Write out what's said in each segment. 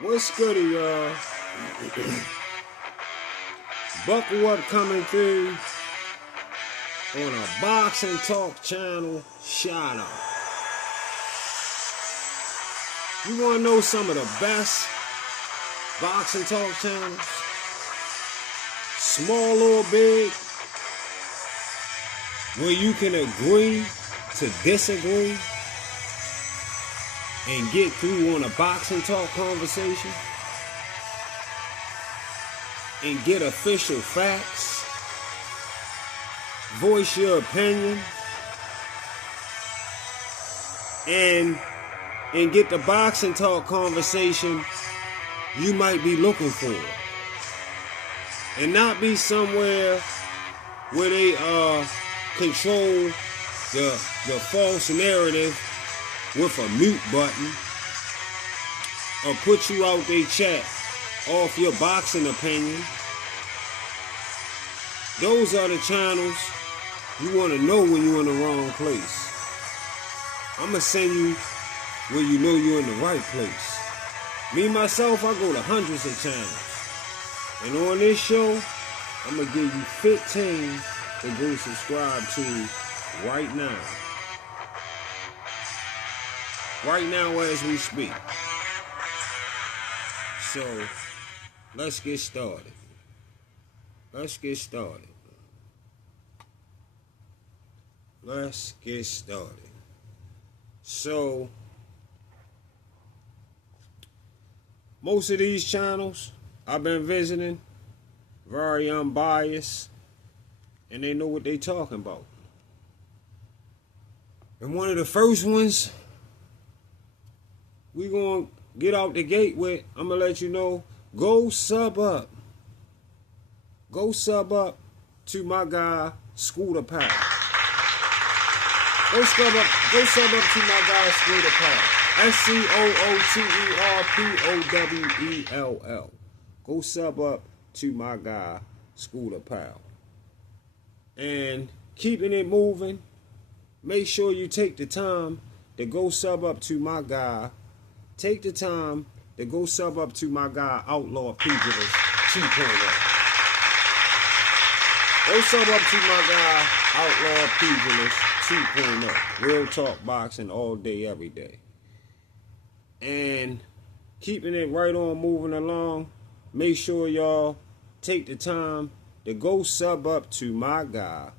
What's good, y'all? Buckle up coming through on a boxing talk channel, Shotout. You want to know some of the best boxing talk channels? Small or big, where you can agree to disagree and get through on a boxing talk conversation and get official facts, voice your opinion, and get the boxing talk conversation you might be looking for, and not be somewhere where they control the false narrative with a mute button, or put you out their chat off your boxing opinion. Those are the channels you want to know when you're in the wrong place. I'm going to send you where you know you're in the right place. Me, myself, I go to hundreds of channels. And on this show, I'm going to give you 15 to go subscribe to right now. Right now as we speak. So, let's get started. Let's get started. So, most of these channels I've been visiting, very unbiased, and they know what they talking about. And one of the first ones we gonna get out the gate with, I'm gonna let you know, go sub up to my guy Scooter Powell. Go sub up to my guy Scooter Powell. SCOOTERPOWELL. Go sub up to my guy Scooter Powell. And keeping it moving, make sure you take the time to go sub up to my guy. Take the time to go sub up to my guy Outlaw Pugilist 2.0. Go sub up to my guy Outlaw Pugilist 2.0. Real talk boxing all day, every day. And keeping it right on moving along, make sure y'all take the time to go sub up to my guy.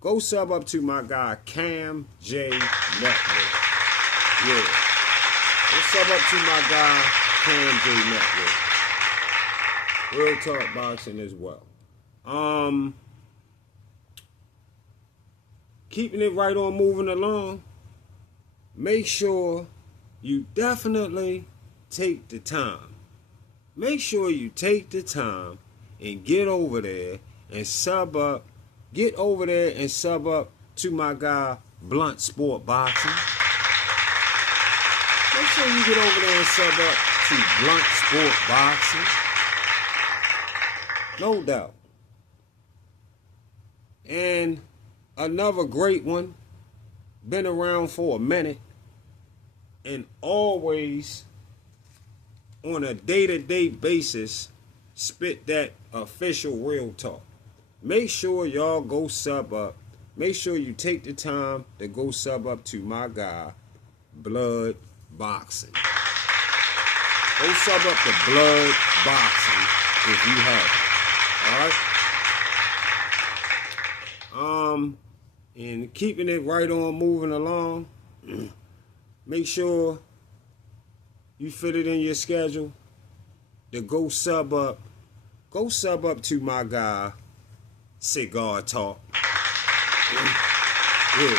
Go sub up to my guy Cam J Network. Yeah. Go sub up to my guy Cam J Network. Real talk boxing as well. Keeping it right on moving along, make sure you definitely take the time. Make sure you take the time and get over there and sub up. Get over there and sub up to my guy Blunt Sport Boxing. Make sure you get over there and sub up to Blunt Sport Boxing. No doubt. And another great one, been around for a minute, and always on a day-to-day basis spit that official real talk. Make sure y'all go sub up. Make sure you take the time to go sub up to my guy Blood Boxing. Go sub up to Blood Boxing if you have it. Alright? And keeping it right on moving along, make sure you fit it in your schedule to go sub up to my guy Cigar Talk. Yeah.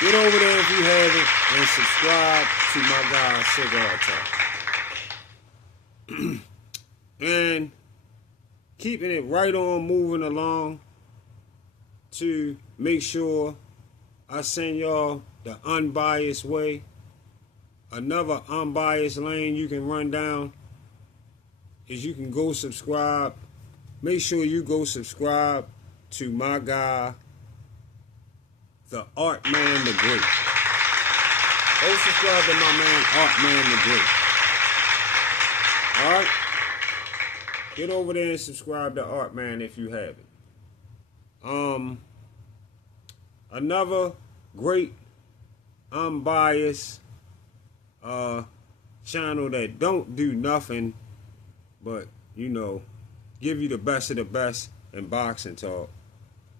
Get over there if you haven't and subscribe to my guy Cigar Talk. And keeping it right on moving along to make sure I send y'all the unbiased way. Another unbiased lane you can run down is you can go subscribe. Make sure you go subscribe to my guy, the Art Man the Great. Go subscribe to my man, Art Man the Great. Alright? Get over there and subscribe to Art Man if you haven't. Another great unbiased channel that don't do nothing but, you know, give you the best of the best in boxing talk.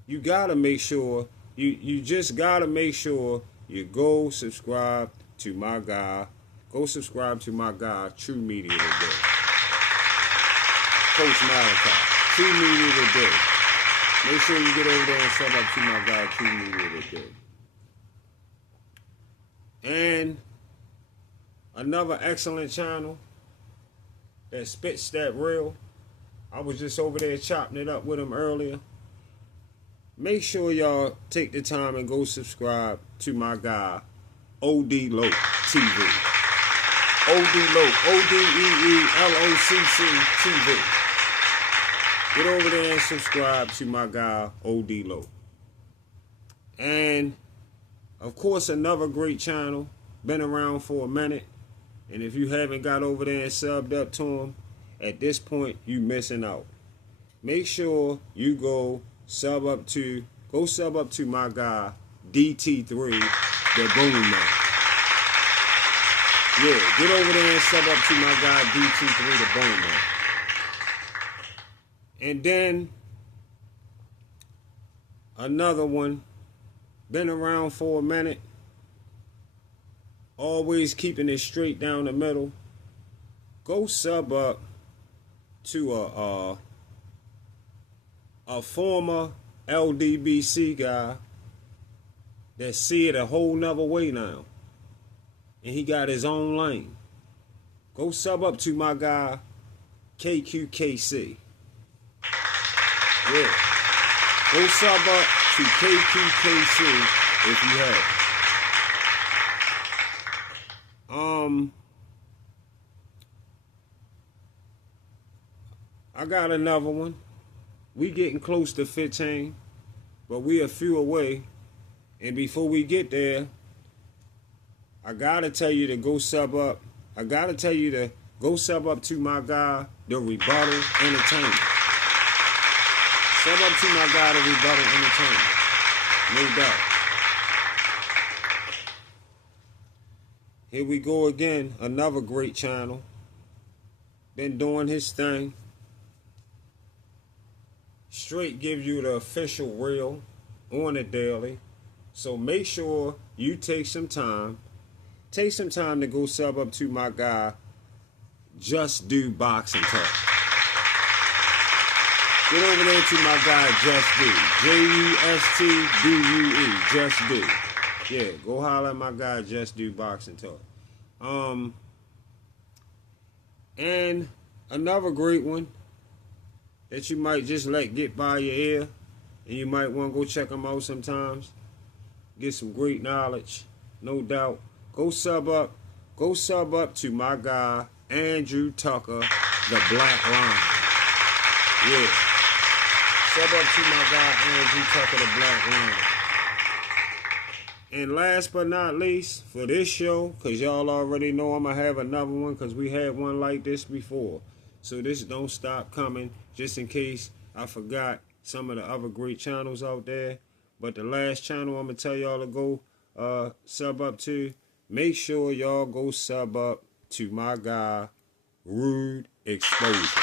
You gotta make sure you just gotta make sure you go subscribe to my guy. Go subscribe to my guy, True Media Today. Coach Malachi, True Media Today. Make sure you get over there and sub up to my guy, True Media Today. And another excellent channel that spits that real. I was just over there chopping it up with him earlier. Make sure y'all take the time and go subscribe to my guy, OD Low TV. OD Low, ODEELOCC TV. Get over there and subscribe to my guy, OD Low. And, of course, another great channel. Been around for a minute. And if you haven't got over there and subbed up to him, at this point, you missing out. Make sure you go sub up to my guy, DT3, the Boom Man. Yeah, get over there and sub up to my guy, DT3, the Boom Man. And then, another one, been around for a minute, always keeping it straight down the middle. Go sub up to a former LDBC guy that see it a whole nother way now. And he got his own lane. Go sub up to my guy, KQKC. Yeah. Go sub up to KQKC if you have. I got another one. We getting close to 15, but we a few away. And before we get there, I gotta tell you to go sub up. I gotta tell you to go sub up to my guy, The Rebuttal Entertainment. Sub up to my guy, The Rebuttal Entertainment. No doubt. Here we go again. Another great channel. Been doing his thing. Straight give you the official reel on the daily. So make sure you take some time. Take some time to go sub up to my guy, Just Do Boxing Talk. Get over there to my guy, Just Do. JUSTDUE. Just Do. Yeah, go holler at my guy, Just Do Boxing Talk. And another great one that you might just let get by your ear, and you might want to go check them out sometimes. Get some great knowledge, no doubt. Go sub up to my guy, Andrew Tucker, the Black Lion. Yeah. Sub up to my guy, Andrew Tucker, the Black Lion. And last but not least, for this show, because y'all already know I'm going to have another one, because we had one like this before. So this don't stop coming, just in case I forgot some of the other great channels out there. But the last channel I'm going to tell y'all to go sub up to, make sure y'all go sub up to my guy, Rude Exposure.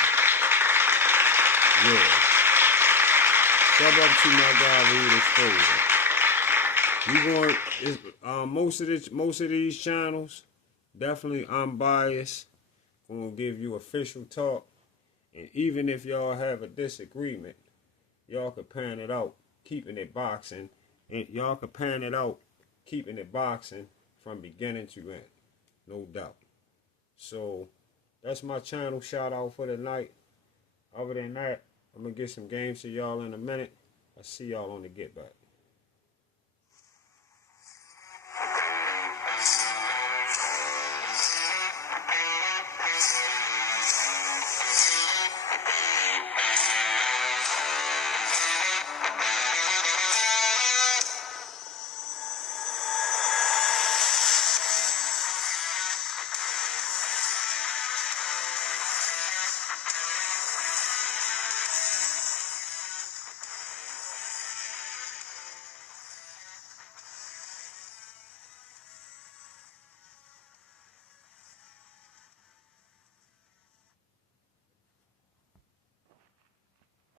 Yeah. Sub up to my guy, Rude Exposure. Most of these channels, definitely unbiased. Gonna give you official talk. And even if y'all have a disagreement, y'all can pan it out, keeping it boxing. And y'all can pan it out, keeping it boxing from beginning to end. No doubt. So, that's my channel shout out for the night. Other than that, I'm going to get some games to y'all in a minute. I'll see y'all on the Get Back.